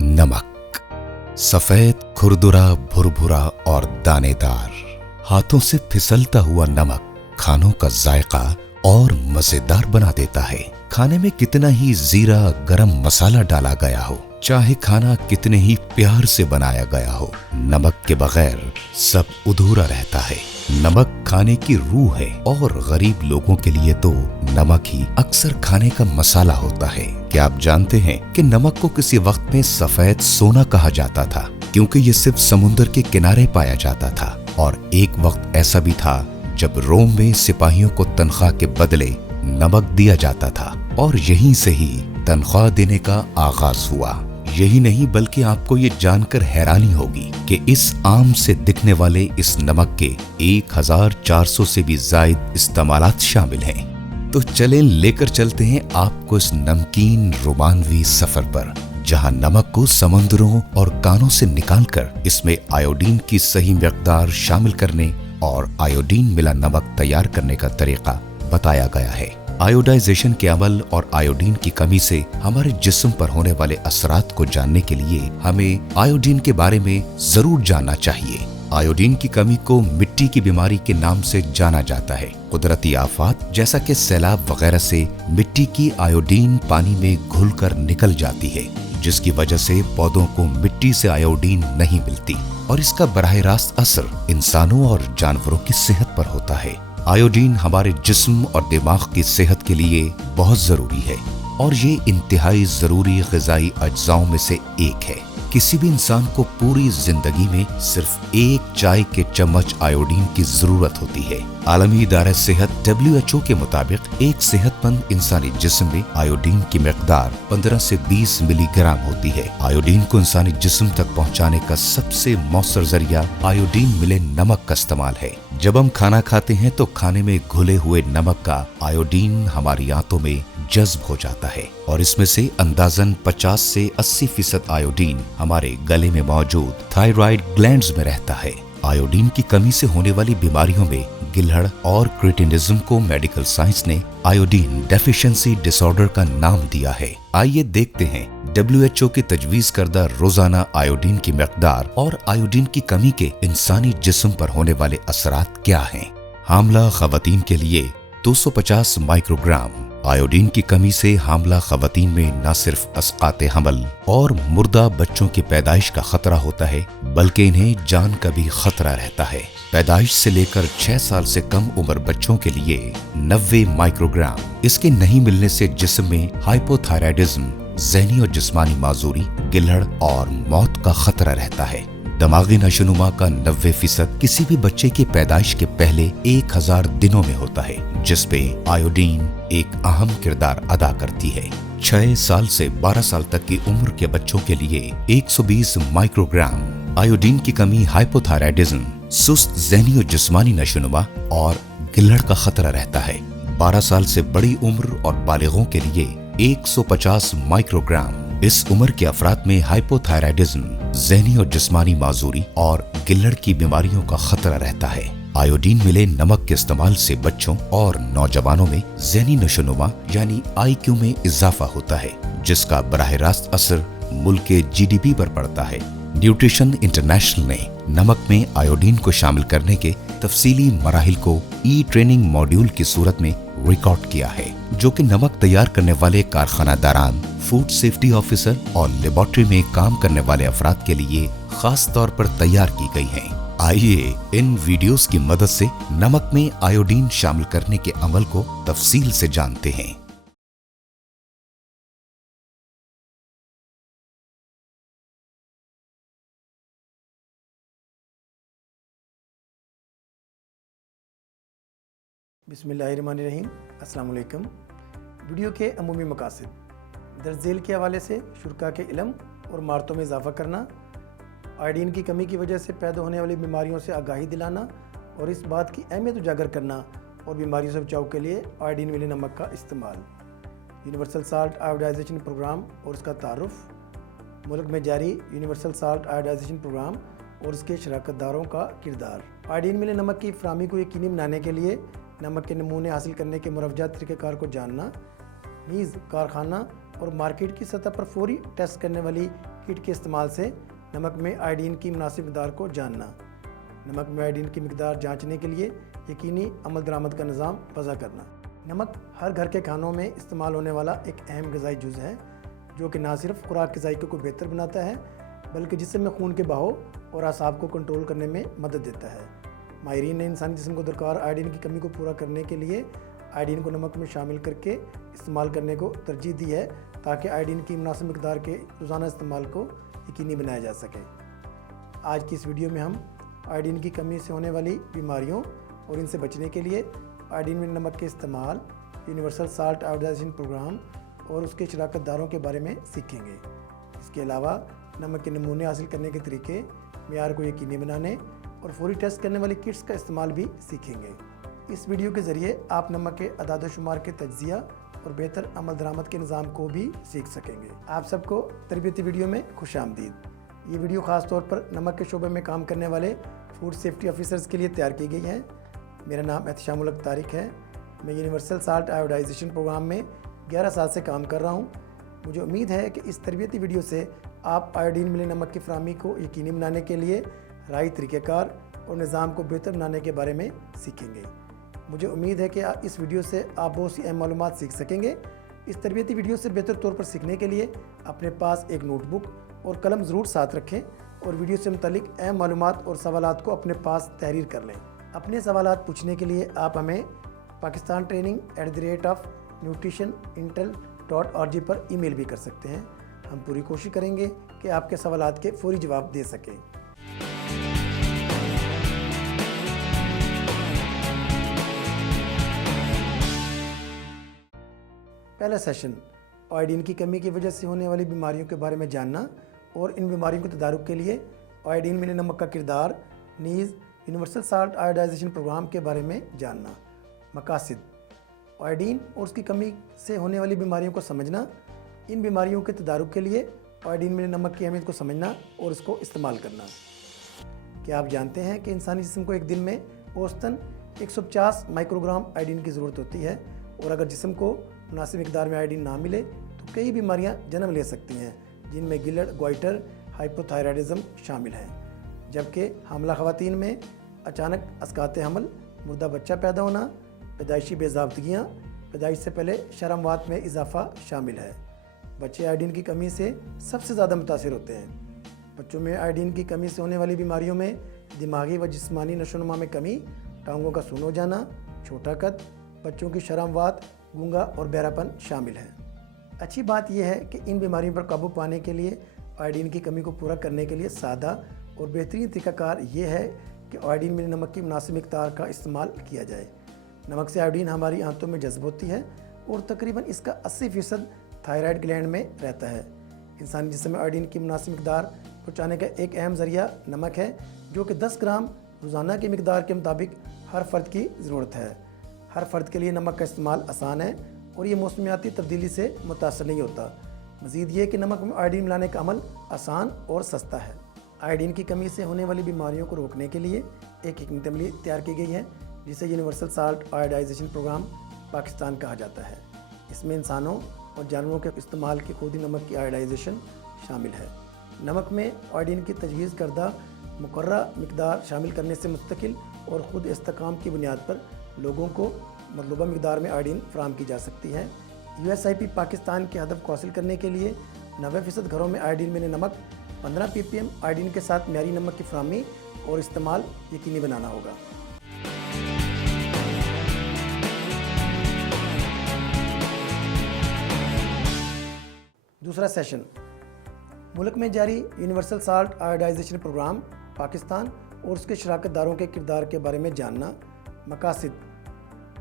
नमक, सफेद खुरदुरा भुरभुरा और दानेदार, हाथों से फिसलता हुआ नमक खानों का जायका और मजेदार बना देता है। खाने में कितना ही जीरा गरम मसाला डाला गया हो, चाहे खाना कितने ही प्यार से बनाया गया हो, नमक के बगैर सब अधूरा रहता है। नमक खाने की रूह है और गरीब लोगों के लिए तो नमक ही अक्सर खाने का मसाला होता है। क्या आप जानते हैं कि नमक को किसी वक्त में सफेद सोना कहा जाता था, क्योंकि ये सिर्फ समुद्र के किनारे पाया जाता था। और एक वक्त ऐसा भी था जब रोम में सिपाहियों को तनख्वाह के बदले नमक दिया जाता था और यहीं से ही तनख्वाह देने का आगाज हुआ। यही नहीं बल्कि आपको ये जानकर हैरानी होगी कि इस आम से दिखने वाले इस नमक के 1400 से भी ज्यादा इस्तेमालात शामिल हैं। तो चलें लेकर चलते हैं आपको इस नमकीन रोमानवी सफर पर, जहां नमक को समंदरों और कानों से निकालकर इसमें आयोडीन की सही मिकदार शामिल करने और आयोडीन मिला नमक तैयार करने का तरीका बताया गया है। आयोडाइजेशन के अमल और आयोडीन की कमी से हमारे जिस्म पर होने वाले असरात को जानने के लिए हमें आयोडीन के बारे में जरूर जानना चाहिए। आयोडीन की कमी को मिट्टी की बीमारी के नाम से जाना जाता है। कुदरती आफात जैसा कि सैलाब वगैरह से मिट्टी की आयोडीन पानी में घुलकर निकल जाती है, जिसकी वजह से पौधों को मिट्टी से आयोडीन नहीं मिलती और इसका बराह रास्त असर इंसानों और जानवरों की सेहत पर होता है। आयोडीन हमारे जिस्म और दिमाग की सेहत के लिए बहुत जरूरी है और ये इंतहाई जरूरी ग़िज़ाई अज्जाओं में से एक है। किसी भी इंसान को पूरी जिंदगी में सिर्फ एक चाय के चम्मच आयोडीन की जरूरत होती है। आलमी इदारा सेहत WHO के मुताबिक एक सेहतमंद इंसानी जिस्म में आयोडीन की मिकदार 15 से 20 मिलीग्राम होती है। आयोडीन को इंसानी जिस्म तक पहुंचाने का सबसे मौसर जरिया आयोडीन मिले नमक का इस्तेमाल है। जब हम खाना खाते हैं तो खाने में घुले हुए नमक का आयोडीन हमारी आंतों में जज्ब हो जाता है और इसमें से अंदाजन 50 से 80% आयोडीन हमारे गले में मौजूद थायराइड ग्लैंड्स में रहता है। आयोडीन की कमी से होने वाली बीमारियों में गिलहड़ और क्रिटिनिज्म को मेडिकल साइंस ने आयोडीन डेफिशिएंसी डिसऑर्डर का नाम दिया है। आइए देखते हैं WHO की तजवीज करदा रोजाना आयोडीन की मिकदार और आयोडीन की कमी के इंसानी जिस्म पर होने वाले असरात क्या हैं। हामला खवातीन के लिए 250 माइक्रोग्राम आयोडीन की कमी से हामला खवातीन में न सिर्फ अस्कात हमल और मुर्दा बच्चों की पैदाइश का खतरा होता है, बल्कि इन्हें जान का भी खतरा रहता है। पैदाइश से लेकर 6 साल से कम उम्र बच्चों के लिए 90 माइक्रोग्राम इसके नहीं मिलने से जिस्म में हाइपोथायराइडिज्म, ज़हनी और जिस्मानी माजूरी, गिलहड़ और मौत का खतरा रहता है। दमागी नशोनुमा का 90% किसी भी बच्चे के पैदाइश के पहले 1000 दिनों में होता है, जिसपे आयोडीन एक अहम किरदार अदा करती है। 6 साल से 12 साल तक की उम्र के बच्चों के लिए 120 माइक्रोग्राम आयोडीन की कमी हाइपोथायराइडिज्म, सुस्त ज़हनी और जिस्मानी नशोनुमा और गिल्लड़ का खतरा रहता है। 12 साल से बड़ी उम्र और बालिगों के लिए 150 माइक्रोग्राम। इस उम्र के अफराद में हाइपोथायराइडिज्म, ज़हनी और जिस्मानी माजूरी और गिल्लड़ की बीमारियों का खतरा रहता है। आयोडीन मिले नमक के इस्तेमाल से बच्चों और नौजवानों में ज़हनी नशोनुमा यानी IQ में इजाफा होता है, जिसका बराह रास्त असर मुल्क के GDP पर पड़ता है। न्यूट्रिशन इंटरनेशनल ने नमक में आयोडीन को शामिल करने के तफसीली मराहिल को ट्रेनिंग मॉड्यूल की सूरत में रिकॉर्ड किया है, जो कि नमक तैयार करने वाले कारखानादारान, फूड सेफ्टी ऑफिसर और लेबोरेटरी में काम करने वाले अफराद के लिए खास तौर पर तैयार की गई हैं। आइए इन वीडियोस की मदद से नमक में आयोडीन शामिल करने के अमल को तफसील से जानते हैं। बिस्मिल्लाहिर्रहमानिर्रहीम। अस्सलाम वालेकुम। वीडियो के अमूमी मकासद दर्ज झेल के हवाले से शुरा के इल्म और मारतों में इजाफ़ा करना, आयोडीन की कमी की वजह से पैदा होने वाली बीमारियों से आगाही दिलाना और इस बात की अहमियत उजागर करना और बीमारियों से बचाव के लिए आयोडीन मिले नमक का इस्तेमाल, यूनिवर्सल साल्ट आयोडाइजेशन प्रोग्राम और उसका तारुफ, मुल्क में जारी यूनिवर्सल साल्ट आयोडाइजेशन प्रोग्राम और उसके शराकतदारों का किरदार, आयोडीन मिले नमक की फराहमी को यकीनी बनाने के लिए नमक के नमूने हासिल करने के मुरवजा तरीक़ेकार को जानना, नीज़ कारखाना और मार्केट की सतह पर फौरी टेस्ट करने वाली किट के इस्तेमाल से नमक में आयोडीन की मुनासिब मिक़दार को जानना, नमक में आयोडीन की मिक़दार जांचने के लिए यकीनी अमल दरामद का निज़ाम वज़ा करना। नमक हर घर के खानों में इस्तेमाल होने वाला एक अहम ग़िज़ाई जुज़ है, जो कि ना सिर्फ खुराक के ज़ायक़े को बेहतर बनाता है, बल्कि जिस्म में खून के बहाव और असाब को कंट्रोल करने में मदद देता है। माहिरीन ने इंसानी जिस्म को दरकार आयोडीन की कमी को पूरा करने के लिए आयोडीन को नमक में शामिल करके इस्तेमाल करने को तरजीह दी है, ताकि आयोडीन की मुनासिब मिक़दार के रोज़ाना इस्तेमाल को यकीनी बनाया जा सके। आज की इस वीडियो में हम आयोडीन की कमी से होने वाली बीमारियों और इनसे बचने के लिए आयोडीन में नमक के इस्तेमाल, यूनिवर्सल साल्ट आयोडाइजेशन प्रोग्राम और उसके शराकतदारों के बारे में सीखेंगे। इसके अलावा नमक के नमूने हासिल करने के तरीके, मेयार को यकीनी बनाने और फौरी टेस्ट करने वाली किट्स का इस्तेमाल भी सीखेंगे। इस वीडियो के ज़रिए आप नमक के अदाद व शुमार के तज्ज़िया और बेहतर अमल दरामद के निज़ाम को भी सीख सकेंगे। आप सबको तरबियती वीडियो में खुश आमदीद। ये वीडियो ख़ास तौर पर नमक के शोबे में काम करने वाले फूड सेफ्टी ऑफिसर्स के लिए तैयार की गई है। मेरा नाम एहतिशामुल हक तारिक है। मैं यूनिवर्सल साल्ट आयोडाइजेशन प्रोग्राम में 11 साल से काम कर रहा हूँ। मुझे उम्मीद है कि इस तरबियती वीडियो से आप आयोडीन मिले नमक की फराहमी को यकीनी बनाने के लिए राई तरीक़ेकार और निज़ाम को बेहतर बनाने के बारे में सीखेंगे। मुझे उम्मीद है कि इस वीडियो से आप बहुत सी अहम मालूमात सीख सकेंगे। इस तरबियती वीडियो से बेहतर तौर पर सीखने के लिए अपने पास एक नोटबुक और कलम ज़रूर साथ रखें और वीडियो से मुतालिक अहम मालूमात और सवालात को अपने पास तहरीर कर लें। अपने सवालात पूछने के लिए आप हमें pakistan@nutritionintel.org पर ईमेल भी कर सकते हैं। हम पूरी कोशिश करेंगे कि आपके सवालात के फौरी जवाब दे सकें। पहला सेशन, आयोडीन की कमी की वजह से होने वाली बीमारियों के बारे में जानना और इन बीमारियों के तदारुक के लिए आयोडीन मिले नमक का किरदार, नीज़ यूनिवर्सल साल्ट आयोडाइजेशन प्रोग्राम के बारे में जानना। मकासद, आयोडीन और उसकी कमी से होने वाली बीमारियों को समझना, इन बीमारियों के तदारुक के लिए आयोडीन मिले नमक की अहमियत को समझना और उसको इस्तेमाल करना। क्या आप जानते हैं कि इंसानी जिस्म को एक दिन में औसतन 150 माइक्रोग्राम आयोडीन की ज़रूरत होती है, और अगर जिस्म को मुनासिब मिक़दार में आयोडीन ना मिले तो कई बीमारियां जन्म ले सकती हैं, जिनमें गिल्लड़, गोइटर, हाइपोथायराइडिज्म शामिल हैं। जबकि हामला ख़वातीन में अचानक अस्कात हमल, मुर्दा बच्चा पैदा होना, पैदाइशी बेज़ाब्तगियाँ, पैदाइश से पहले शर्मवात में इजाफ़ा शामिल है। बच्चे आयोडीन की कमी से सबसे ज़्यादा मुतासिर होते हैं। बच्चों में आयोडीन की कमी से होने वाली बीमारियों में दिमागी व जिस्मानी नशोनुमा में कमी, टांगों का सून हो जाना, छोटा कद, बच्चों की शर्मवात, गूंगा और बहरापन शामिल है। अच्छी बात यह है कि इन बीमारियों पर काबू पाने के लिए आयोडीन की कमी को पूरा करने के लिए सादा اور بہترین طریقہ کار یہ ہے کہ آئوڈین ملی نمک کی مناسب مقدار کا استعمال کیا جائے۔ نمک سے آئوڈین ہماری آنتوں میں جذب ہوتی ہے اور تقریباً اس کا 80% تھائرائیڈ گلینڈ میں رہتا ہے۔ انسانی جسم میں آئوڈین کی مناسب مقدار پہنچانے کا ایک اہم ذریعہ نمک ہے، جو کہ 10 گرام روزانہ کی مقدار کے مطابق ہر فرد کی ضرورت ہے۔ ہر فرد کے لیے نمک کا استعمال آسان ہے اور یہ موسمیاتی تبدیلی سے متاثر نہیں ہوتا۔ مزید یہ کہ نمک میں آئوڈین ملانے کا عمل آسان اور سستا ہے۔ آئوڈین کی کمی سے ہونے والی بیماریوں کو روکنے کے لیے ایک حکمت عملی تیار کی گئی ہے، جسے یونیورسل سالٹ آئوڈائزیشن پروگرام پاکستان کہا جاتا ہے۔ اس میں انسانوں اور جانوروں کے استعمال کی خودی نمک کی آئوڈائزیشن شامل ہے۔ نمک میں آئوڈین کی تجویز کردہ مقررہ مقدار شامل کرنے سے مستقل اور خود استحکام کی بنیاد پر لوگوں کو مطلوبہ مقدار میں آئوڈین فراہم کی جا سکتی ہے۔ USIP پاکستان کے ہدف کو حاصل کرنے کے لیے 90% گھروں میں آئوڈین ملی نمک 15 ppm آئوڈین کے ساتھ معیاری نمک کی فراہمی اور استعمال یقینی بنانا ہوگا۔ دوسرا سیشن، ملک میں جاری یونیورسل سالٹ آئوڈائزیشن پروگرام پاکستان اور اس کے شراکت داروں کے کردار کے بارے میں جاننا۔ مقاصد: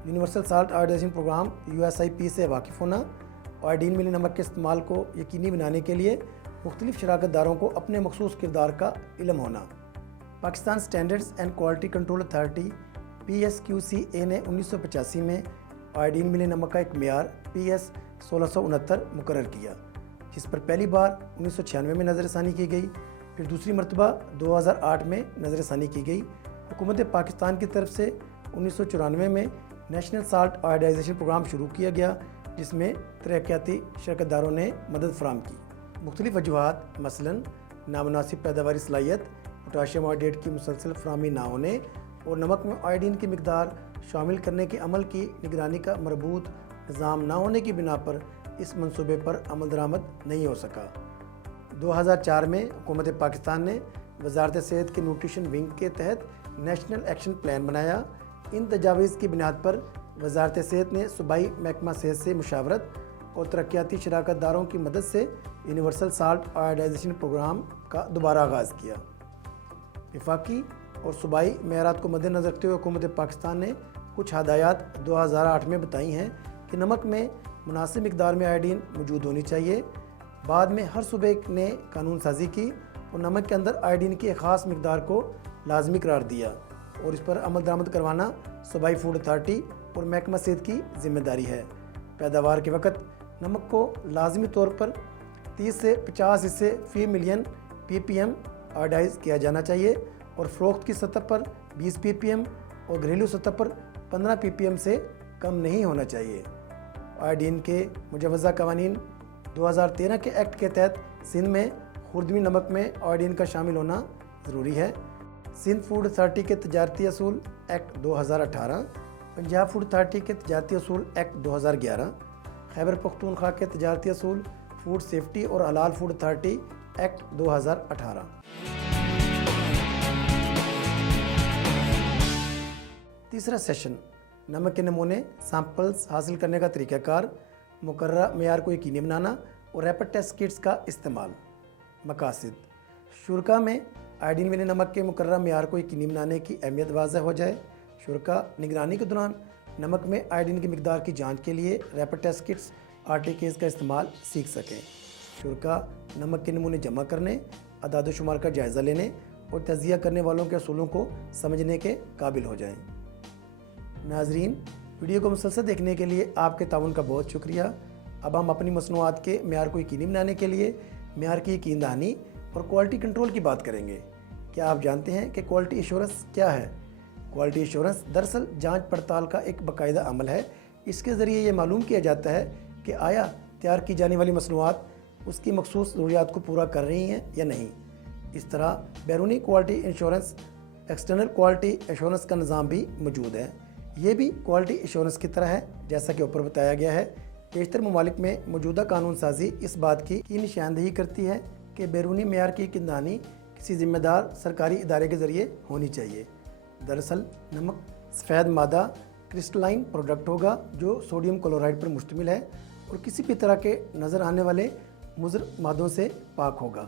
یونیورسل سالٹ آئوڈائزیشن پروگرام USIP سے واقف ہونا، آئوڈین ملی نمک کے استعمال کو یقینی بنانے کے لیے مختلف شراکت داروں کو اپنے مخصوص کردار کا علم ہونا۔ Pakistan standards and quality control authority PSQCA نے 1985 میں آئوڈین ملی نمک کا ایک معیار PS 1669 مقرر کیا، جس پر پہلی بار 1996 میں نظر ثانی کی گئی، پھر دوسری مرتبہ 2008 میں نظر ثانی کی گئی۔ حکومت پاکستان کی طرف سے 1994 میں نیشنل سالٹ آئوڈائزیشن پروگرام شروع کیا گیا، جس میں ترقیاتی شرکت داروں نے مدد فراہم کی۔ مختلف وجوہات مثلاً نامناسب پیداواری صلاحیت، پوٹاشیم آئوڈیٹ کی مسلسل فراہمی نہ ہونے اور نمک میں آئوڈین کی مقدار شامل کرنے کے عمل کی نگرانی کا مربوط نظام نہ ہونے کی بنا پر اس منصوبے پر عمل درآمد نہیں ہو سکا۔ 2004 میں حکومت پاکستان نے وزارت صحت کے نیوٹریشن ونگ کے تحت نیشنل ایکشن پلان بنایا۔ ان تجاویز کی بنیاد پر وزارت صحت نے صوبائی محکمہ صحت سے مشاورت اور ترقیاتی شراکت داروں کی مدد سے یونیورسل سالٹ آئوڈائزیشن پروگرام کا دوبارہ آغاز کیا۔ وفاقی اور صوبائی معیارات کو مد نظر رکھتے ہوئے حکومت پاکستان نے کچھ ہدایات 2008 میں بتائی ہیں کہ نمک میں مناسب مقدار میں آئوڈین موجود ہونی چاہیے۔ بعد میں ہر صوبے نے قانون سازی کی اور نمک کے اندر آئوڈین کی ایک خاص مقدار کو لازمی قرار دیا اور اس پر عمل درآمد کروانا صوبائی فوڈ اتھارٹی اور محکمہ صحت کی ذمہ داری ہے۔ پیداوار کے وقت نمک کو لازمی طور پر 30 سے 50 حصے فی ملین ppm آئوڈائز کیا جانا چاہیے اور فروخت کی سطح پر 20 ppm اور گھریلو سطح پر 15 ppm سے کم نہیں ہونا چاہیے۔ آئوڈین کے مجوزہ قوانین 2013 کے ایکٹ کے تحت سندھ میں خوردبین نمک میں آئوڈین کا شامل ہونا ضروری ہے۔ سندھ فوڈ اتھارٹی کے تجارتی اصول ایکٹ 2018، پنجاب فوڈ اتھارٹی کے تجارتی اصول ایکٹ 2011، خیبر پختونخوا کے تجارتی اصول، فوڈ سیفٹی اور حلال فوڈ اتھارٹی ایکٹ 2018۔ تیسرا سیشن، نمک کے نمونے سیمپلز حاصل کرنے کا طریقہ کار، مقررہ معیار کو یقینی بنانا اور ریپڈ ٹیسٹ کٹس کا استعمال۔ مقاصد: شرکاء میں آئوڈین ملی نمک کے مقررہ معیار کو یقینی بنانے کی اہمیت واضح ہو جائے۔ شرکاء نگرانی کے دوران نمک میں آئوڈین کی مقدار کی جانچ کے لیے ریپڈ ٹیسٹ کٹس RTKs کا استعمال سیکھ سکیں۔ شرکاء نمک کے نمونے جمع کرنے، اعداد و شمار کا جائزہ لینے اور تجزیہ کرنے والوں کے اصولوں کو سمجھنے کے قابل ہو جائیں۔ ناظرین، ویڈیو کو مسلسل دیکھنے کے لیے آپ کے تعاون کا بہت شکریہ۔ اب ہم اپنی مصنوعات کے معیار کو یقینی بنانے کے لیے معیار کی یقین دہانی اور کوالٹی کنٹرول کی بات کریں گے۔ کیا آپ جانتے ہیں کہ کوالٹی ایشورنس کیا ہے؟ کوالٹی ایشورنس دراصل جانچ پڑتال کا ایک باقاعدہ عمل ہے۔ اس کے ذریعے یہ معلوم کیا جاتا ہے کہ آیا تیار کی جانے والی مصنوعات اس کی مخصوص ضروریات کو پورا کر رہی ہیں یا نہیں۔ اس طرح بیرونی quality insurance, external quality assurance کا نظام بھی موجود ہے۔ یہ بھی کوالٹی ایشورنس کی طرح ہے۔ جیسا کہ اوپر بتایا گیا ہے، بیشتر ممالک میں موجودہ قانون سازی اس بات کی نشاندہی کرتی ہے کہ بیرونی معیار کی یقین دہانی کسی ذمہ دار سرکاری ادارے کے ذریعے ہونی چاہیے۔ دراصل نمک سفید مادہ کرسٹلائن پروڈکٹ ہوگا جو سوڈیم کلورائڈ پر مشتمل ہے اور کسی بھی طرح کے نظر آنے والے مضر مادوں سے پاک ہوگا۔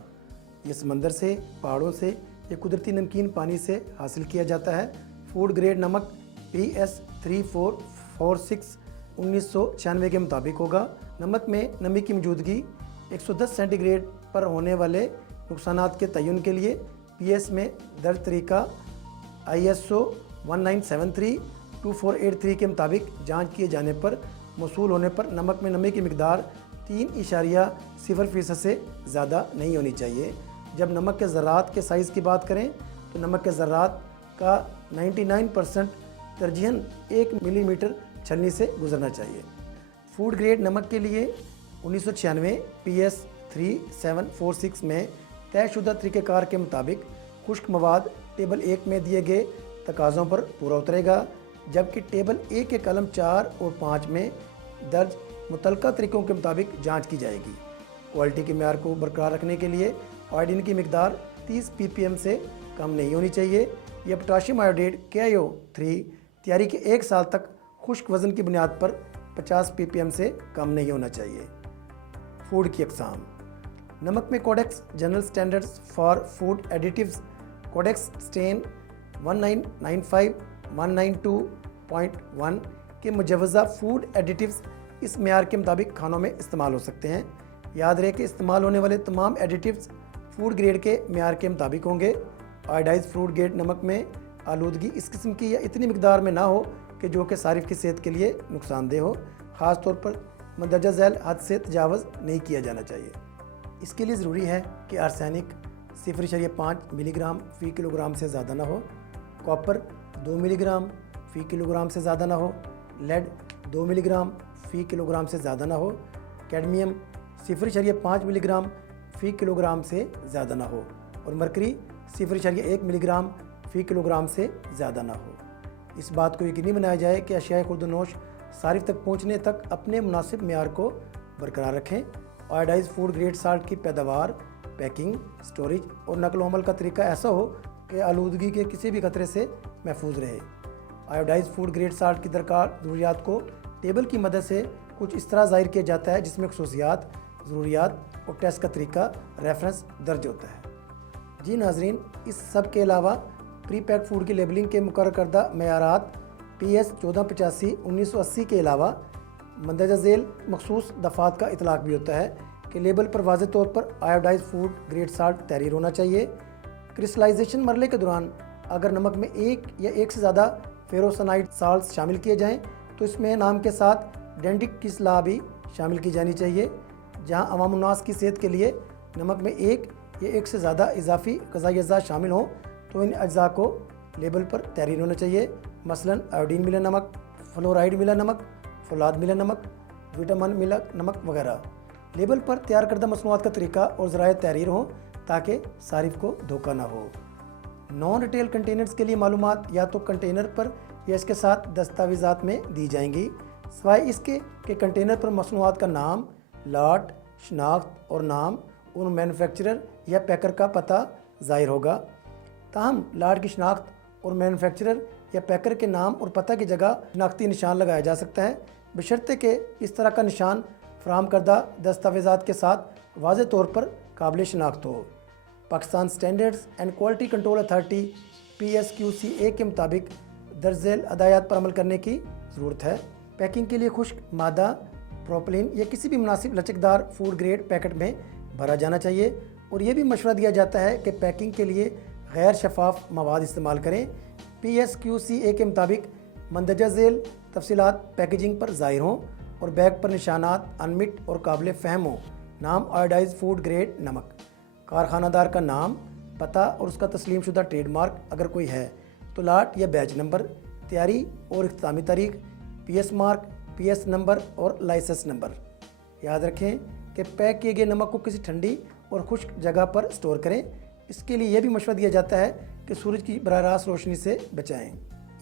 یہ سمندر سے، پہاڑوں سے ये कुदरती नमकीन पानी से हासिल किया जाता है। फूड ग्रेड नमक PS 3446 1996 के मुताबिक होगा। नमक में नमी की मौजूदगी 110 सेंटीग्रेड पर होने वाले नुकसानात के तयन के लिए PS में दर्ज तरीका ISO 1973-2483 के मुताबिक जांच किए जाने पर मौसूल होने पर नमक में नमी की मिकदार 3.0% से ज़्यादा नहीं होनी चाहिए। जब नमक के ज़र्रात के साइज़ की बात करें तो नमक के ज़र्रात का 99% तरजीहन 1 मिलीमीटर छलनी से गुजरना चाहिए। फूड ग्रेड नमक के लिए 1996 PS 3746 में तयशुदा तरीक़ेकार के मुताबिक खुश्क मवाद टेबल 1 में दिए गए तकाज़ों पर पूरा उतरेगा, जबकि टेबल 1 के कलम 4 और 5 में दर्ज मुतलका तरीक़ों के मुताबिक जांच की जाएगी। क्वालिटी के मेयार को बरकरार रखने के लिए आयोडीन की मिकदार 30 ppm से कम नहीं होनी चाहिए। यह पोटाशियम आयोडेट KiO3 तैयारी के 1 साल तक खुश्क वज़न की बुनियाद पर 50 ppm से कम नहीं होना चाहिए। फूड की अक़साम। नमक में codex general standards for food additives codex stan 1995 192.1 के मुजवज़ा फूड एडिटिव्स इस मेयार के मुताबिक खानों में इस्तेमाल हो सकते हैं। याद रहे कि इस्तेमाल होने वाले तमाम एडिटिव्स फूड ग्रेड के मेयार के मुताबिक होंगे। आयोडाइज फूड ग्रेड नमक में आलूदगी इस किस्म की या इतनी मिकदार में ना हो कि जो कि सारिफ की सेहत के लिए नुकसानदेह हो। ख़ास तौर पर मंदरजा झैल हद से तजावज़ नहीं किया जाना चाहिए। इसके लिए ज़रूरी है कि आर्सेनिक 0.5 मिलीग्राम फ़ी किलोग्राम से ज़्यादा ना हो, कॉपर 2 मिलीग्राम फ़ी किलोग्राम से ज़्यादा ना हो, लेड 2 मिलीग्राम फ़ी किलोग्राम से ज़्यादा ना हो, कैडमियम 0.5 मिलीग्राम फ़ी किलोग्राम से ज़्यादा ना हो और मरकरी 0.1 मिलीग्राम फ़ी किलोग्राम से ज़्यादा ना हो। इस बात को यकीनी बनाया जाए कि अशियाए खुर्दनोश सारिफ तक पहुँचने तक अपने मुनासिब मेयार को बरकरार रखें। आयोडाइज फूड ग्रेड साल्ट की पैदावार, पैकिंग, स्टोरेज और नकल अमल का तरीका ऐसा हो कि आलूदगी के किसी भी खतरे से महफूज रहे। आयोडाइज फूड ग्रेड साल्ट की दरकार ज़रूरियात को टेबल की मदद से कुछ इस तरह ज़ाहिर किया जाता है जिसमें खसूसियात, ज़रूरियात और टेस्ट का तरीका रेफरेंस दर्ज होता है। जी नाजरीन, इस सब के अलावा प्री पैक फूड की लेबलिंग के मुकर्रर करदा मेयारात PS 1485 1980 के अलावा मंदरजा झैल मखसूस दफ़ात का इतलाक़ भी होता है कि लेबल पर वाज़ेह तौर पर आयोडाइज फूड ग्रेड साल्ट तहरीर होना चाहिए। क्रिस्टलाइजेशन मरले के दौरान अगर नमक में एक या एक से ज़्यादा फेरोसनाइड साल्ट्स शामिल किए जाएँ तो इसमें नाम के साथ डेंडिक की इस्लाह भी शामिल की जानी चाहिए। जहां अवाम उन्नास की सेहत के लिए नमक में एक या एक से ज़्यादा इजाफी ग़िज़ाई अज़्ज़ा शामिल हों तो इन अज्जा को लेबल पर तहरीर होना चाहिए। मसलन आयोडीन मिला नमक, फ्लोराइड मिला नमक, फौलाद मिला नमक, विटामिन मिला नमक वगैरह। लेबल पर तैयार करदा मसनूआत का तरीका और ज़राए तहरीर हों ताकि सारिफ को धोखा ना हो। नॉन रिटेल कंटेनर्स के लिए मालूमात या तो कंटेनर पर या इसके साथ दस्तावेज़ात में दी जाएंगी, सिवाय इसके कि कंटेनर पर मसनूआत का नाम, लाट, शनाख्त और नाम उन मैन्युफैक्चरर या पैकर का पता ज़ाहिर होगा। ताहम लाट की शनाख्त और मैन्युफैक्चरर या पैकर के नाम और पता की जगह शनाख्ती निशान लगाया जा सकता है, बशर्ते कि इस तरह का निशान फराहम करदा दस्तावेज़ात के साथ वाज़ेह तौर पर काबिल शनाख्त हो। Pakistan standards and quality control authority PSQCA के मुताबिक दर्ज झैल हदायत पर अमल करने की ज़रूरत है। पैकिंग के लिए खुश्क मादा, प्रोपलिन या किसी भी मुनासिब लचकदार फूड ग्रेड पैकेट में भरा जाना चाहिए और यह भी मशवरा दिया जाता है कि पैकिंग के लिए गैर शफाफ मवाद इस्तेमाल करें। PSQCA के मुताबिक मंदरजा झैल तफसीलात पैकेजिंग पर ज़ाहिर हों और बैग पर निशानात अनमिट और काबिल फ़हम हों। नाम आयोडाइज फूड ग्रेड नमक, कारखानादार का नाम, पता और उसका तस्लीम शुदा ट्रेडमार्क अगर कोई है तो लाट या बैच नंबर, तैयारी और इख्तितामी तारीख, PS मार्क, PS नंबर और लाइसेंस नंबर। याद रखें कि पैक किए गए नमक को किसी ठंडी और खुश्क जगह पर स्टोर करें। इसके लिए यह भी मशवरा दिया जाता है कि सूरज की बराह रास्त रोशनी से बचाएं।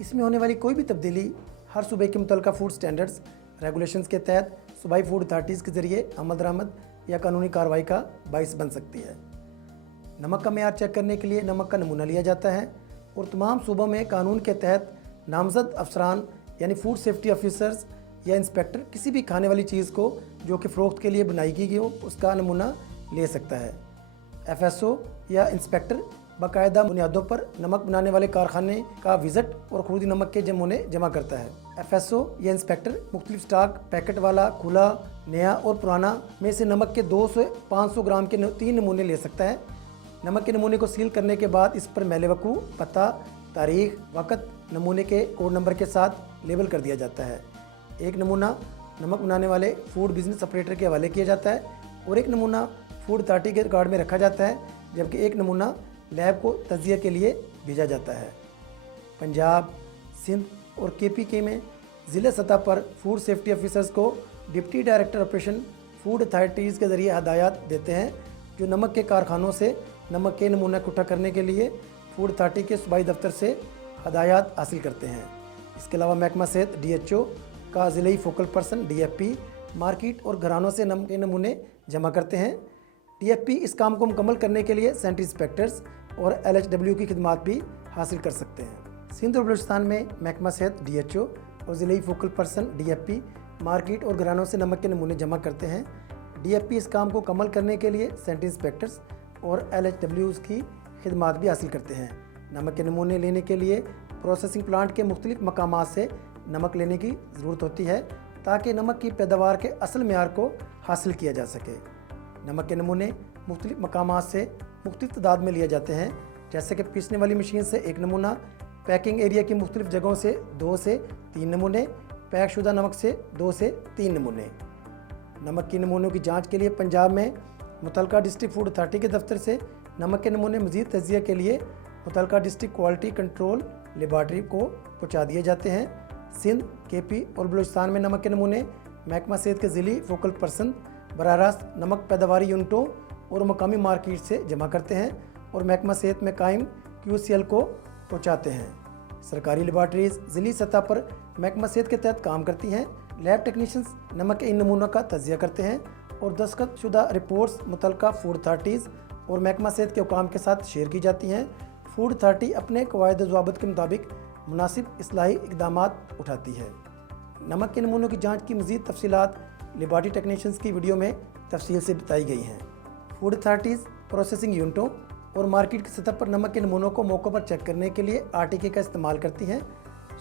इसमें होने वाली कोई भी तब्दीली हर सूबे के मुतल्लिका फूड स्टैंडर्ड्स रेगुलेशंस के तहत सूबाई फूड अथॉरिटीज़ के ज़रिए अमल दरामद या कानूनी कार्रवाई का बाइस बन सकती है। नमक का मेयार चेक करने के लिए नमक का नमूना लिया जाता है और तमाम सूबों में कानून के तहत नामजद अफसरान यानी फूड सेफ्टी ऑफिसर्स या इंस्पेक्टर किसी भी खाने वाली चीज़ को जो कि फ़रोख्त के लिए बनाई गई हो उसका नमूना ले सकता है। FSO या इंस्पेक्टर बाकायदा बुनियादों पर नमक बनाने वाले कारखाने का विजिट और खुद नमक के नमूने जमा करता है। FSO या इंस्पेक्टर मुख्तलिफ स्टॉक, पैकेट वाला, खुला, नया और पुराना में से नमक के 200 से 500 ग्राम के 3 नमूने ले सकता है। नमक के नमूने को सील करने के बाद इस पर महल वकू, पता, तारीख, वक़्त, नमूने के कोड नंबर के साथ लेबल कर दिया जाता है। एक नमूना नमक बनाने वाले फूड बिजनेस ऑपरेटर के हवाले किया जाता है और एक नमूना फूड अथॉरिटी के रिकॉर्ड में रखा जाता है, जबकि एक नमूना लैब को तज्जिया के लिए भेजा जाता है। पंजाब, सिंध और KPK में ज़िला सतह पर फूड सेफ्टी ऑफिसर्स को deputy director operation food authorities के ज़रिए हदायत देते हैं, जो नमक के कारखानों से नमक के नमूना इकट्ठा करने के लिए फूड अथॉरिटी के सूबाई दफ्तर से हदायत हासिल करते हैं। इसके अलावा महकमा सेहत DHO का ज़िले फोकल पर्सन DFP मार्केट और घरानों से नमक के नमूने जमा करते हैं। DFP इस काम को मुकम्मल करने के लिए सेंट्रल इंस्पेक्टर्स और LHW की खिदमात भी हासिल कर सकते हैं। सिंध और बलूचिस्तान में महकमा सेहत DHO और ज़िले फोकल पर्सन DFP मार्केट और घरानों से नमक के नमूने जमा करते हैं। DFP इस काम को मुकम्मल करने के लिए सेंट्रल इंस्पेक्टर्स और LHWs की खिदमात भी हासिल करते हैं। नमक के नमूने लेने के लिए प्रोसेसिंग प्लांट के मुख्तलिफ मकामात से नमक लेने की ज़रूरत होती है, ताकि नमक की पैदावार के असल मेयार को हासिल किया जा सके। नमक के नमूने मुख्तलिफ मकामात से मुख्तलिफ तादाद में लिए जाते हैं, जैसे कि पीसने वाली मशीन से 1 नमूना, पैकिंग एरिया की मुख्तलिफ जगहों से 2 से 3 नमूने, पैक शुदा नमक से 2 से 3 नमूने। नमक के नमूनों की जांच के लिए पंजाब में मुतलका डिस्ट्रिक्ट फूड अथॉरिटी के दफ्तर से नमक के नमूने मज़ीद तज्जिया के लिए मुतलका डिस्ट्रिक्ट क्वालिटी कंट्रोल लेबॉर्ट्री को पहुँचा दिए जाते हैं। सिंध, KP और बलूचिस्तान में नमक के नमूने महकमा सेहत के ज़िली फोकल पर्सन बराह रास्त नमक पैदावारी यूनिटों और मकामी मार्केट से जमा करते हैं और महकमा सेहत में कायम QCL को पहुँचाते हैं। सरकारी लेबॉर्ट्रीज़ ज़िली सतह पर महकमा सेहत के तहत काम करती हैं। लैब टेक्नीशियंस नमक के इन नमूनों का तज्जिया करते हैं और दस्तखत शुदा रिपोर्ट्स मुतलका फूड अथॉरिटीज़ और महकमा सेहत के हुकाम के साथ शेयर की जाती हैं। फूड अथॉरिटी अपने कवायद ज़वाबित के मुताबिक मुनासिब इस्लाही इक़दामात उठाती है। नमक के नमूनों की जांच की मज़ीद तफसीलात लेबॉर्ट्री टेक्नीशियंस की वीडियो में तफसील से बताई गई हैं। फूड अथॉरिटीज़ प्रोसेसिंग यूनिटों और मार्केट की सतह पर नमक के नमूनों को मौक़ों पर चेक करने के लिए RTK का इस्तेमाल करती हैं।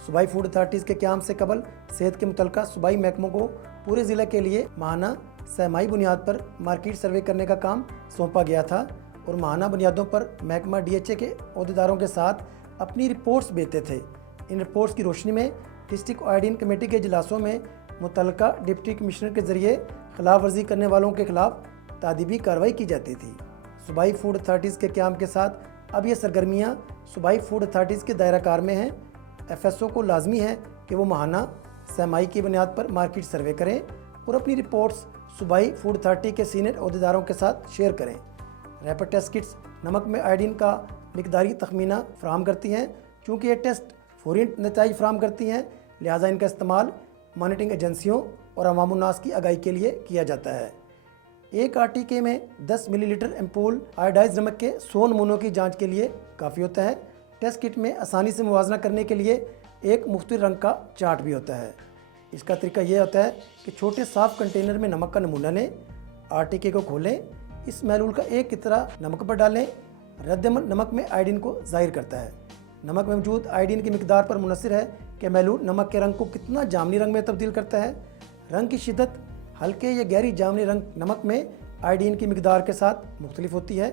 सूबाई फूड अथॉरिटीज़ के क़याम से कबल सेहत के मुतलका सूबाई महकमों को पूरे ज़िले के लिए माहाना सहमाही बुनियाद पर मार्केट सर्वे करने का काम सौंपा गया था और माहाना बुनियादों पर महकमा DHA के अहदेदारों के साथ अपनी रिपोर्ट्स भेजते थे। इन रिपोर्ट्स की रोशनी में डिस्ट्रिक्ट आयोडीन कमेटी के इजलासों में मुतलका डिप्टी कमिश्नर के ज़रिए खिलाफ वर्जी करने वालों के खिलाफ तादीबी कार्रवाई की जाती थी। सूबाई फूड अथॉरिटीज़ के क़याम के साथ अब ये सरगर्मियाँ सूबाई फूड अथॉरिटीज़ के दायरा कार में हैं। FSO को लाजमी है कि वो माहाना सहमाही की बुनियाद पर मार्केट सर्वे करें और अपनी रिपोर्ट्स सूबाई फूड अथॉरिटी के सीनियर अहदेदारों के साथ शेयर करें। रैपिड टेस्ट किट्स नमक में आयोडीन का मिकदारी तखमीना फराहम करती हैं। चूँकि ये टेस्ट फौरी नतीजे फराहम करती हैं, लिहाजा इनका इस्तेमाल मॉनिटरिंग एजेंसियों और अवामुन्नास की आगाही के लिए किया जाता है। एक RTK में 10 मिलीलीटर एम्पूल आयोडाइज नमक के 100 नमूनों की जांच के लिए काफ़ी होता है। टेस्ट किट में आसानी से मुवाजना करने के लिए एक मुख्तलिफ रंग का चार्ट भी होता है। इसका तरीका यह होता है कि छोटे साफ कंटेनर में नमक का नमूना लें, RTK को खोलें, इस महलूल का एक कितरा नमक पर डालें। रद्दमन नमक में आयोडीन को ज़ाहिर करता है। नमक में मौजूद आयोडीन की मिकदार पर मुनसर है कि महलूल नमक के रंग को कितना जामनी रंग में तब्दील करता है। रंग की शिद्दत हल्के या गहरी जामनी रंग नमक में आयोडीन की मिकदार के साथ मुख्तलिफ होती है।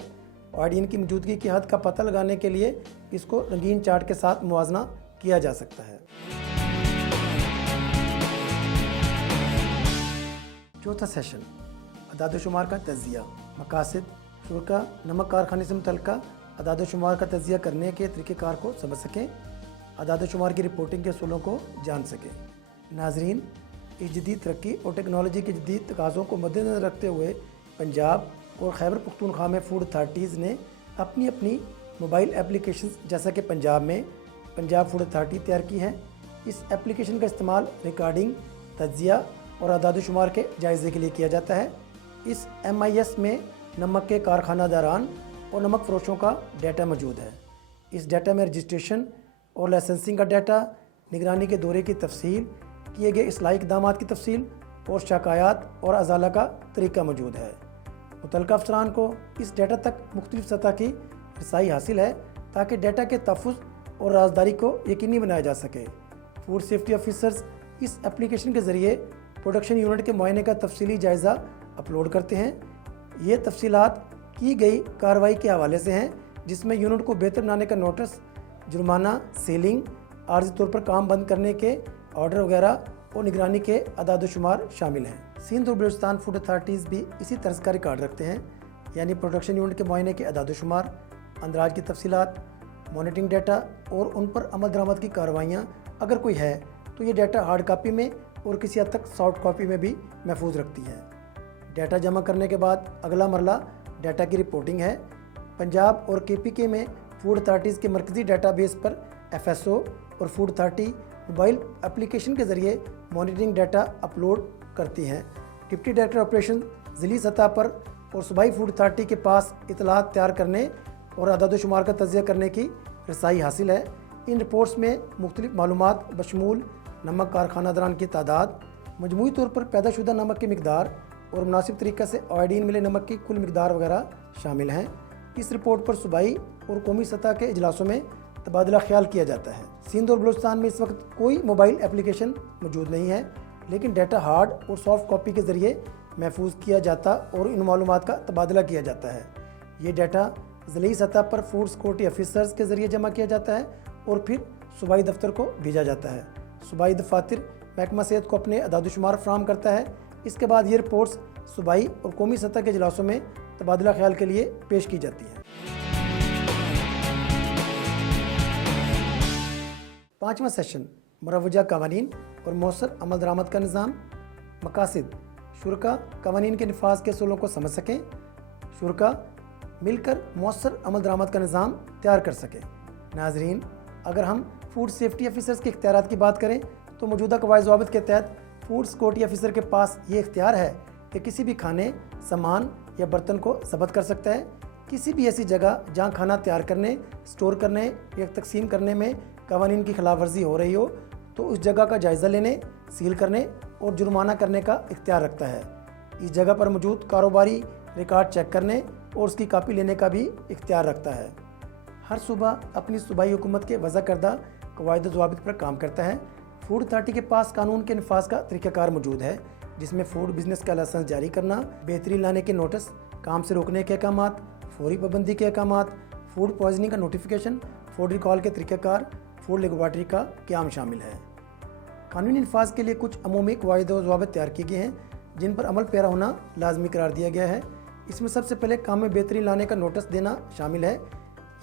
आयोडीन की मौजूदगी की हद का पता लगाने के लिए इसको रंगीन चार्ट के साथ मुवाजना किया जा सकता है। चौथा सेशन अदाद-ओ-शुमार का तज़िया, मकासद, शुरका, नमक कारखाने से मुतल्लिक़ अदाद-ओ-शुमार का तज़िया करने के तरीक़ेकार को समझ सकें, अदाद-ओ-शुमार की रिपोर्टिंग के असूलों को जान सकें। नाज़रीन, इस जदीद तरक्की और टेक्नोलॉजी के जदीद तकाज़ों को मद्देनज़र रखते हुए पंजाब और खैबर पख्तूनख्वा में फूड अथॉरिटीज़ ने अपनी अपनी मोबाइल एप्लीकेशंस जैसा कि पंजाब में पंजाब फूड अथॉरिटी तैयार की हैं। इस एप्लीकेशन का इस्तेमाल रिकॉर्डिंग, तज्जिया और अदाद-ओ-शुमार के जायज़े के लिए किया जाता है। इस MIS में नमक के कारखानादारान और नमक फरोशों का डाटा मौजूद है। इस डाटा में रजिस्ट्रेशन और लाइसेंसिंग का डाटा, निगरानी के दौरे की तफसील, किए गए इस्लाही इक़दामात की तफसील और शिकायत और अजाला का तरीका मौजूद है। मुतल्लिक़ा अफसरान को इस डाटा तक मुख्तलिफ सतह की रसाई हासिल है ताकि डेटा के तहफ़्फ़ुज़ और राजदारी को यकीनी बनाया जा सके। फूड सेफ्टी ऑफिसर्स इस एप्लीकेशन के ज़रिए प्रोडक्शन यूनिट के मुआयने का तफसीली जायज़ा अपलोड करते हैं। ये तफसीलात की गई कार्रवाई के हवाले से हैं, जिसमें यूनिट को बेहतर बनाने का नोटिस, जुर्माना, सीलिंग, आर्जी तौर पर काम बंद करने के ऑर्डर वगैरह और निगरानी के अदाद शुमार शामिल हैं। सिंध और बलूचिस्तान फूड अथॉरिटीज़ भी इसी तर्ज का रिकॉर्ड रखते हैं, यानी प्रोडक्शन यूनिट के मुआयने के अदाद शुमार, अंदराज की तफसीलात, मॉनिटरिंग डाटा और उन पर अमल दरामद की कार्रवाइयाँ अगर कोई है तो ये डाटा हार्ड कॉपी में और किसी हद तक सॉफ्ट कॉपी में भी महफूज रखती है। डाटा जमा करने के बाद अगला मरला डाटा की रिपोर्टिंग है। पंजाब और KPK में फूड अथॉरिटीज़ के मरकज़ी डाटाबेस पर FSO और फूड अथॉरिटी मोबाइल एप्लीकेशन के ज़रिए मॉनिटरिंग डाटा अपलोड करती हैं। डिप्टी डायरेक्टर ऑपरेशन ज़िली सतह पर और सूबाई फूड अथॉरिटी के पास इतलात तैयार करने और अदाद शुमार का तज़िया करने की रसाई हासिल है। इन रिपोर्ट्स में मुख्तलिफ मालूमात बशमूल नमक कारखानादारान की तादाद, मजमूई तौर पर पैदाशुदा नमक की मिकदार और मुनासिब तरीक़े से आयोडीन मिले नमक की कुल मिकदार वगैरह शामिल हैं। इस रिपोर्ट पर सूबाई और कौमी सतह के इजलासों में तबादला ख्याल किया जाता है। सिंध और बलूचिस्तान में इस वक्त कोई मोबाइल एप्लीकेशन मौजूद नहीं है, लेकिन डाटा हार्ड और सॉफ्ट कॉपी के ज़रिए महफूज किया जाता और इन मालूमात का तबादला किया जाता है। ये डाटा ज़िली सतह पर फूड सिक्योरिटी ऑफिसर्स के ज़रिए जमा किया जाता है और फिर सूबाई दफ्तर को भेजा जाता है। सूबाई दफातर महकमा सेहत को अपने अदाद शुमार फराहम करता है। इसके बाद ये रिपोर्ट्स सूबाई और कौमी सतह के इजलासों में तबादला ख्याल के लिए पेश की जाती हैं। 5वां सेशन मुरवजा कवानीन और मौसर अमल दरामद का निज़ाम। मकासद शुरका कवानीन के निफाज के असूलों को समझ सकें, शुरका मिलकर मौसर अमल दरामद का निज़ाम तैयार कर सकें। नाजरीन, अगर हम फूड सेफ्टी ऑफिसर्स के इख्तियारात की बात करें तो मौजूदा कवायद ज़वाबित के तहत फूड सिक्योरिटी ऑफिसर के पास ये इख्तियार है कि किसी भी खाने, सामान या बर्तन को ज़ब्त कर सकता है। किसी भी ऐसी जगह जहाँ खाना तैयार करने, स्टोर करने या तकसीम करने में कवानीन की खिलाफ वर्जी हो रही हो तो उस जगह का जायज़ा लेने, सील करने और जुर्माना करने का इख्तियार रखता है। इस जगह पर मौजूद कारोबारी रिकॉर्ड चेक करने और उसकी कापी लेने का भी इख्तियार रखता है। हर सूबा अपनी सूबाई हुकूमत के वज़ा करदा कवायद ज़वाबित पर काम करता है। फूड अथॉरिटी के पास कानून के नफाज का तरीक़ाकार मौजूद है, जिसमें फूड बिजनेस का लाइसेंस जारी करना, बेहतरी लाने के नोटिस, काम से रोकने के अहकामात, फौरी पाबंदी के अहकामात, फूड पॉइजनिंग का नोटिफिकेशन, फूड रिकॉल के तरीक़ाकार, फूड लेबोरेटरी का क़याम शामिल है। कानूनी नफाज के लिए कुछ अमूमी कवायद व ज़वाबित तैयार किए गए हैं, जिन पर अमल पैरा होना लाजमी करार दिया गया है। इसमें सबसे पहले काम में बेहतरी लाने का नोटिस देना शामिल है।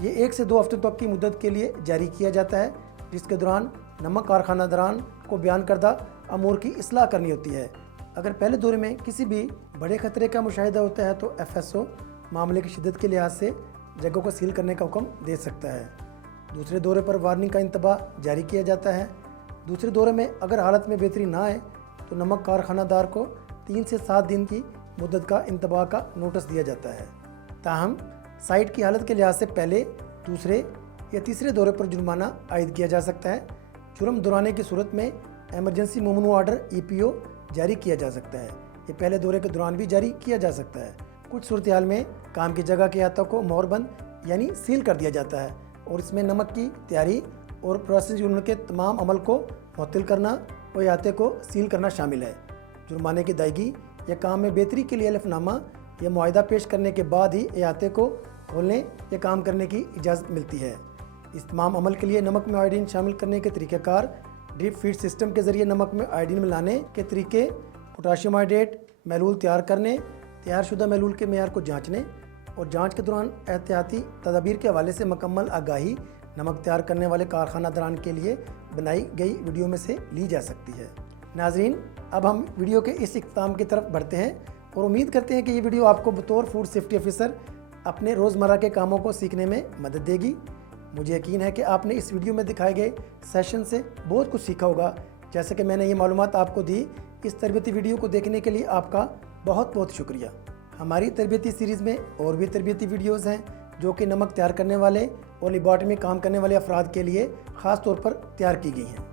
ये 1 से 2 हफ्ते तक की मुद्दत के लिए जारी किया जाता है, जिसके दौरान नमक कारखानादारान को बयान करदा अमूर की इस्लाह करनी होती है। अगर पहले दौरे में किसी भी बड़े खतरे का मुशाहिदा होता है तो FSO मामले की शिद्दत के लिहाज से जगहों को सील करने का हुक्म दे सकता है। दूसरे दौरे पर वार्निंग का इंतबाह जारी किया जाता है। दूसरे दौरे में अगर हालत में बेहतरी ना आए तो नमक कारखानादार को 3 से 7 दिन की मुद्दत का इंतबाह का नोटिस दिया जाता है। ताहम साइट की हालत के लिहाज से पहले, दूसरे या तीसरे दौरे पर जुर्माना आयद किया जा सकता है। जुर्म दोहराने की सूरत में एमरजेंसी ममनू ऑर्डर EPO जारी किया जा सकता है। ये पहले दौरे के दौरान भी जारी किया जा सकता है। कुछ सूरत हाल में काम की जगह के अहातों को मोहरबंद यानी सील कर दिया जाता है और इसमें नमक की तैयारी और प्रोसेस यूनिट के तमाम अमल को मुअत्तल करना और अहाते को सील करना शामिल है। जुर्माने की अदायगी या काम में बेहतरी के लिए हलफनामा या मुआहिदा पेश करने के बाद ही अहाते को खोलने या काम करने की इजाज़त मिलती है। इस तमाम अमल के लिए नमक में आयोडीन शामिल करने के तरीक़ाकार, ड्रिप फीड सिस्टम के ज़रिए नमक में आयोडीन मिलाने के तरीके, पोटाशियम आयोडेट महलूल तैयार करने, तैयारशुदा महलूल के मेयार को जाँचने और जाँच के दौरान एहतियाती तदाबीर के हवाले से मुकम्मल आगाही नमक तैयार करने वाले कारखानादारान के लिए बनाई गई वीडियो में से ली जा सकती है। नाजरीन, अब हम वीडियो के इस इख्तिताम की तरफ बढ़ते हैं और उम्मीद करते हैं कि ये वीडियो आपको बतौर फूड सेफ्टी ऑफिसर अपने रोज़मर्रा के कामों को सीखने में मदद देगी। मुझे यकीन है कि आपने इस वीडियो में दिखाए गए सेशन से बहुत कुछ सीखा होगा। जैसे कि मैंने ये मालूमात आपको दी, इस तरबियती वीडियो को देखने के लिए आपका बहुत बहुत शुक्रिया। हमारी तरबियती सीरीज़ में और भी तरबियती वीडियोज़ हैं जो कि नमक तैयार करने वाले और लेबॉरेटरी में काम करने वाले अफराद के लिए ख़ास तौर पर तैयार की गई हैं।